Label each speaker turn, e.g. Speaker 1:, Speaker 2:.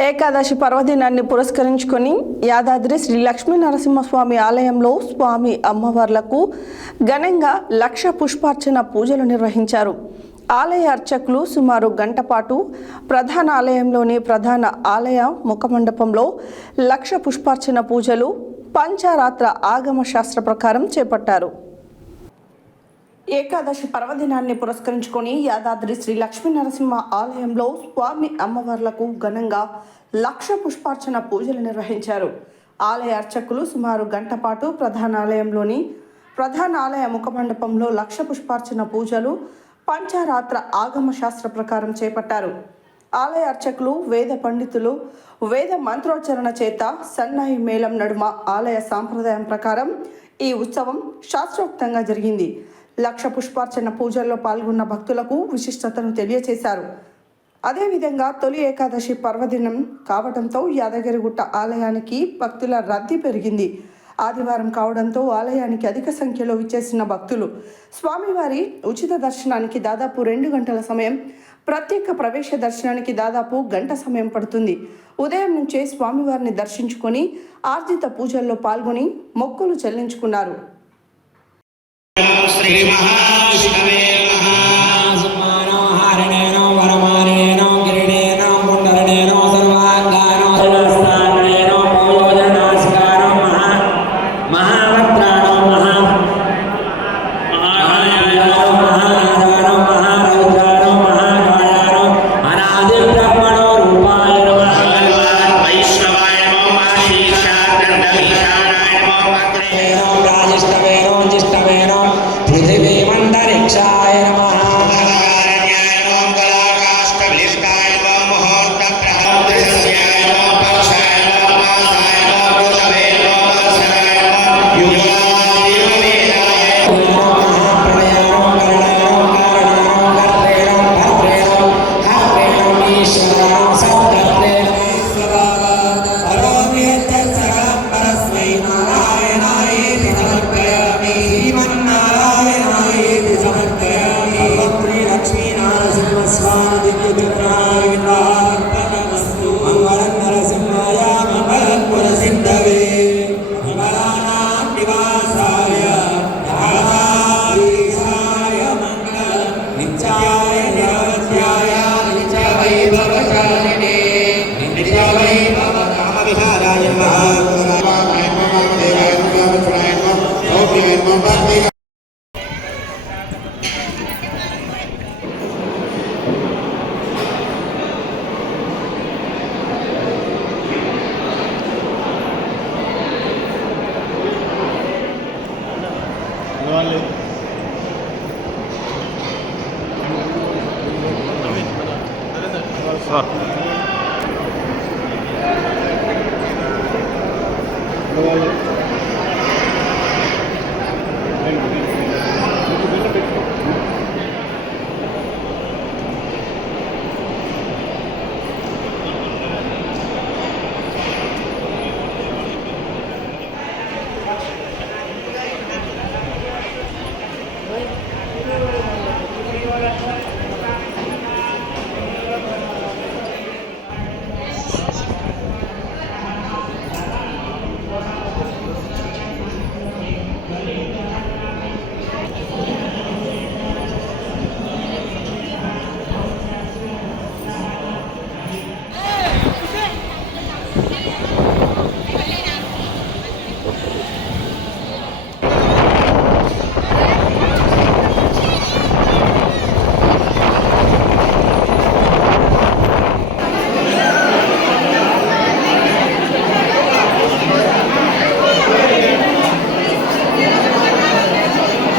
Speaker 1: ఏకాదశి పర్వదినాన్ని పురస్కరించుకొని యాదాద్రి శ్రీ లక్ష్మీ నరసింహస్వామి ఆలయంలో స్వామి అమ్మవార్లకు ఘనంగా లక్ష పుష్పార్చన పూజలు నిర్వహించారు. ఆలయ అర్చకులు సుమారు గంట పాటు ప్రధాన ఆలయంలోని ప్రధాన ఆలయ ముఖమండపంలో లక్ష పుష్పార్చన పూజలు పంచారాత్ర ఆగమ శాస్త్ర ప్రకారం చేపట్టారు. ఏకాదశి పర్వదినాన్ని పురస్కరించుకొని యాదాద్రి శ్రీ లక్ష్మీ నరసింహ ఆలయంలో స్వామి అమ్మవార్లకు ఘనంగా లక్ష పుష్పార్చన పూజలు నిర్వహించారు. ఆలయ అర్చకులు సుమారు గంట పాటు ప్రధాన ఆలయంలోని ప్రధాన ఆలయ ముఖమండపంలో లక్ష పుష్పార్చన పూజలు పంచారాత్ర ఆగమ శాస్త్ర ప్రకారం చేపట్టారు. ఆలయ అర్చకులు వేద పండితులు వేద మంత్రోచ్చరణ చేత సన్నాయి మేళం నడుమ ఆలయ సాంప్రదాయం ప్రకారం ఈ ఉత్సవం శాస్త్రోక్తంగా జరిగింది. లక్ష పుష్పార్చన పూజల్లో పాల్గొన్న భక్తులకు విశిష్టతను తెలియచేశారు. అదేవిధంగా తొలి ఏకాదశి పర్వదినం కావడంతో యాదగిరిగుట్ట ఆలయానికి భక్తుల రద్దీ పెరిగింది. ఆదివారం కావడంతో ఆలయానికి అధిక సంఖ్యలో విచ్చేసిన భక్తులు. స్వామివారి ఉచిత దర్శనానికి దాదాపు రెండు గంటల సమయం ప్రత్యేక ప్రవేశ దర్శనానికి దాదాపు గంట సమయం పడుతుంది. ఉదయం నుంచే స్వామివారిని దర్శించుకొని ఆర్జిత పూజల్లో పాల్గొని మొక్కులు చెల్లించుకున్నారు.
Speaker 2: శ్రీ మహా adentrar الأسفار